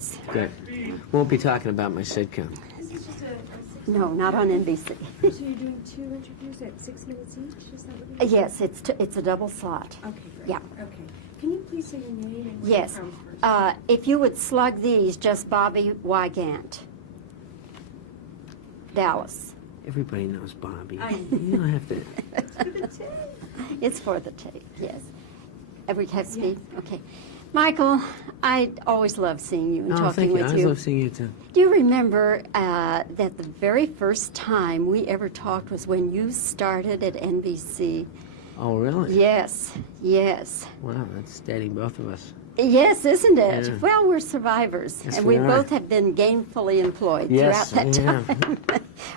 minutes. Good. Won't be talking about my sitcom. This is just a No, not on NBC. so you're doing 2 interviews at 6 minutes each? Is that what you're Yes, it's a double slot. Okay, great. Yeah. Okay. Can you please say your name and where Yes. you're from first? If you would slug these, just Bobby Wygant. Dallas. Everybody knows Bobby. I- You don't have to. It's for the tape, yes. We have speed? Okay. Michael, I always love seeing you and Oh, talking thank you. I with always you. love seeing you too. Do you remember that the very first time we ever talked was when you started at NBC? Oh, really? Yes, yes. Wow, that's steady, both of us. Yes, isn't it? Yeah. Well, we're survivors, Yes, and we we are. both have been gainfully employed Yes, throughout that yeah. time.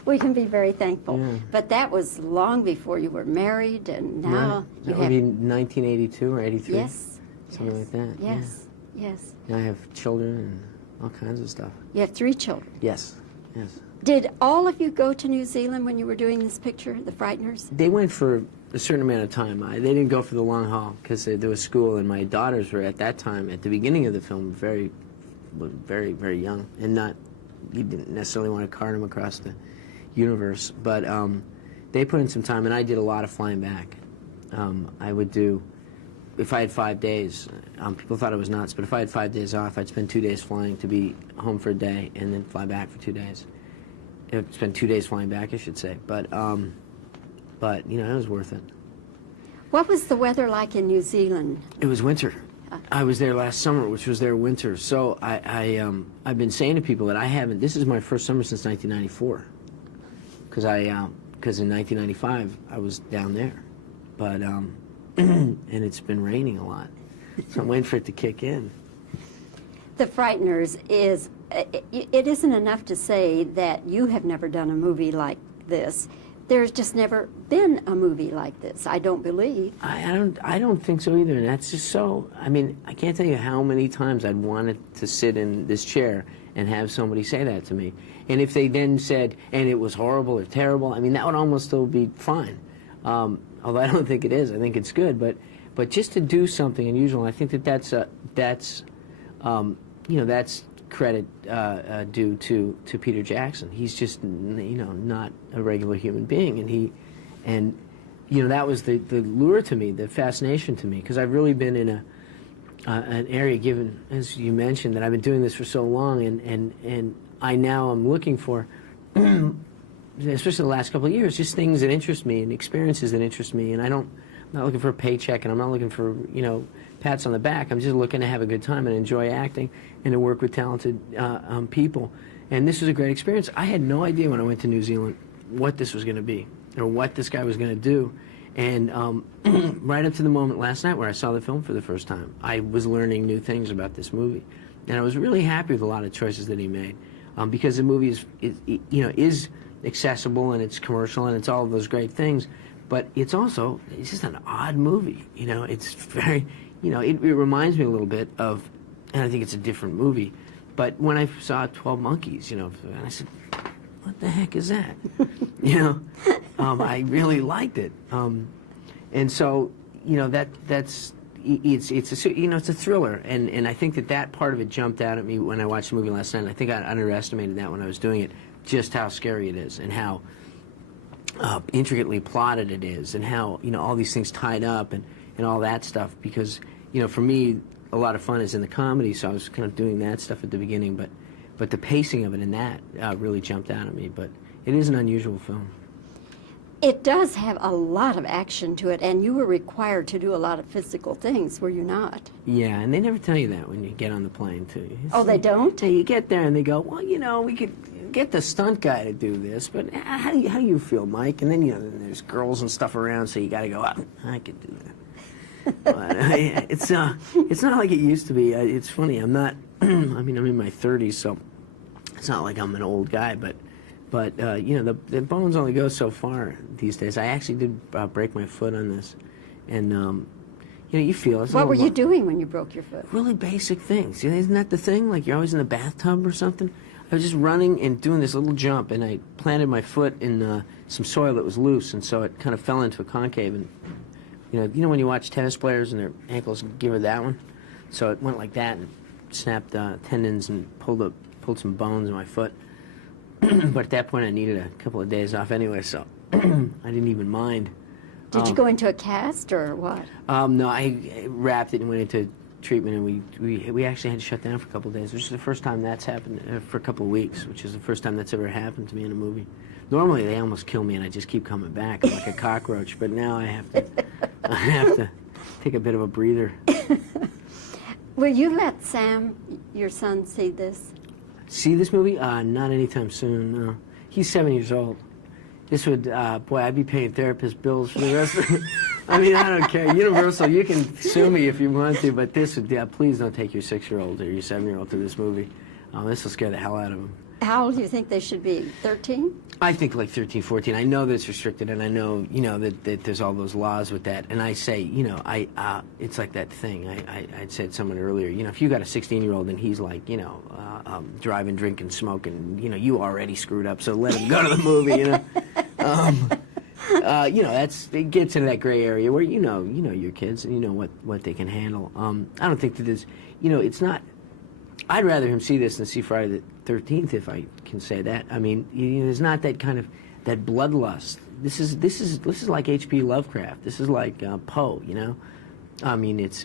We can be very thankful. Yeah. But that was long before you were married, and now Right. you That would have... be 1982 or 83? Yes. Something yes, like that. Yes, yes. Yeah. I have children and all kinds of stuff. You have 3 children. Yes, yes. Did all of you go to New Zealand when you were doing this picture, The Frighteners? They went for a certain amount of time. They didn't go for the long haul because there was school, and my daughters were at that time, at the beginning of the film, very, very young, and not, you didn't necessarily want to cart them across the universe. But they put in some time, and I did a lot of flying back. I would do, if I had 5 days, people thought I was nuts, but if I had 5 days off, I'd spend 2 days flying to be home for a day, and then fly back for 2 days. I'd spend 2 days flying back, I should say. But you know, it was worth it. What was the weather like in New Zealand? It was winter. I was there last summer, which was their winter. So I've been saying to people that I haven't. This is my first summer since 1994, because in 1995 I was down there, but and it's been raining a lot, so I'm waiting for it to kick in. The Frighteners is, it isn't enough to say that you have never done a movie like this. There's just never been a movie like this, I don't believe. I don't think so either, and that's just so. I mean, I can't tell you how many times I'd wanted to sit in this chair and have somebody say that to me. And if they then said, and it was horrible or terrible, I mean, that would almost still be fine. Although I don't think it is. I think it's good, but just to do something unusual, I think that's you know, that's credit due to Peter Jackson. He's just, you know, not a regular human being, and you know, that was the lure to me, the fascination to me, because I've really been in an area, given, as you mentioned, that I've been doing this for so long, and I now am looking for, especially the last couple of years, just things that interest me and experiences that interest me, and I'm not looking for a paycheck, and I'm not looking for, you know, pats on the back. I'm just looking to have a good time and enjoy acting and to work with talented people. And this was a great experience. I had no idea when I went to New Zealand what this was going to be or what this guy was going to do. And right up to the moment last night where I saw the film for the first time, I was learning new things about this movie. And I was really happy with a lot of choices that he made, because the movie is accessible and it's commercial and it's all of those great things. But it's just an odd movie. You know, it's very, you know, it reminds me a little bit of, and I think it's a different movie, but when I saw 12 Monkeys, you know, and I said, what the heck is that? You know, I really liked it. And so, you know, it's a thriller, and I think that part of it jumped out at me when I watched the movie last night. And I think I underestimated that when I was doing it, just how scary it is and how intricately plotted it is, and how, you know, all these things tied up and all that stuff. Because, you know, for me, a lot of fun is in the comedy, so I was kind of doing that stuff at the beginning, but the pacing of it and that really jumped out at me. But it is an unusual film. It does have a lot of action to it, and you were required to do a lot of physical things, were you not? Yeah, and they never tell you that when you get on the plane, too. Oh, they don't? You get there and they go, well, you know, we could get the stunt guy to do this, but how do you feel, Mike? And then, you know, there's girls and stuff around, so you got to go, I could do that. But, it's not like it used to be. It's funny. I'm not. I mean, I'm in my 30s, so it's not like I'm an old guy. But you know, the bones only go so far these days. I actually did break my foot on this, and you know, you feel it. What were you doing when you broke your foot? Really basic things. You know, isn't that the thing? Like you're always in the bathtub or something. I was just running and doing this little jump, and I planted my foot in some soil that was loose, and so it kind of fell into a concave. And you know when you watch tennis players and their ankles give her that one, so it went like that and snapped tendons and pulled some bones in my foot. But at that point, I needed a couple of days off anyway, so I didn't even mind. Did you go into a cast or what? No, I wrapped it and went into treatment, and we actually had to shut down for a couple of days, which is the first time that's happened for a couple of weeks, which is the first time that's ever happened to me in a movie. Normally, they almost kill me, and I just keep coming back. I'm like a cockroach, but now I have to take a bit of a breather. Will you let Sam, your son, see this? See this movie? Not anytime soon, no. He's 7 years old. This would, boy, I'd be paying therapist bills for the rest of it. I mean, I don't care. Universal, you can sue me if you want to, but this would, please don't take your 6-year-old or your 7-year-old to this movie. This will scare the hell out of them. How old do you think they should be? 13? I think like 13, 14. I know that it's restricted, and I know, that there's all those laws with that. And I say, it's like that thing. I said to someone earlier, if you got a 16-year-old and he's like, driving, drinking, smoking, you already screwed up, so let him go to the movie, it gets into that gray area where you know your kids and you know what they can handle. I don't think that there's, it's not. I'd rather him see this than see Friday the 13th, if I can say that. I mean, there's not that kind of that bloodlust. This is like H.P. Lovecraft. This is like Poe. I mean, it's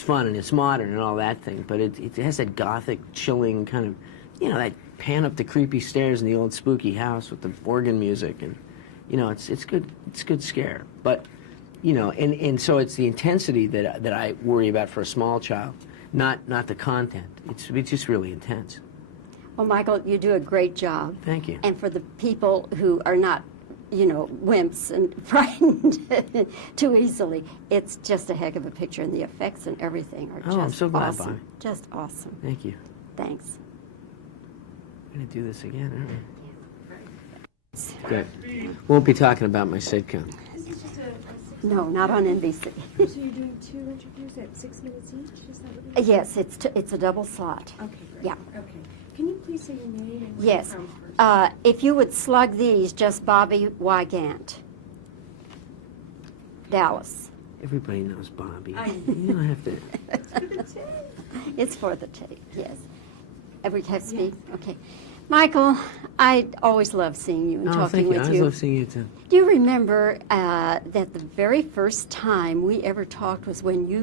fun and it's modern and all that thing, but it has that gothic, chilling kind of, that pan up the creepy stairs in the old spooky house with the organ music, and it's good scare. But and so it's the intensity that I worry about for a small child. Not the content. It's just really intense. Well, Michael, you do a great job. Thank you. And for the people who are not, wimps and frightened too easily, it's just a heck of a picture, and the effects and everything are just I'm so glad, awesome. Bonnie. Just awesome. Thank you. Thanks. We're going to do this again, aren't we? Good. Won't be talking about my sitcom. This is just a No, not on NBC. So you're doing 2 interviews at 6 minutes each? Is that what you're Yes, it's a double slot. Okay, great. Yeah. Okay. Can you please say your name and where Yes. you're from first? If you would slug these, just Bobby Wygant. Dallas. Everybody knows Bobby. I- You don't have to. It's for the tape, yes. Every have speak? Okay. Michael, I always love seeing you and Oh, talking thank you. with I always you. love seeing you too. Do you remember that the very first time we ever talked was when you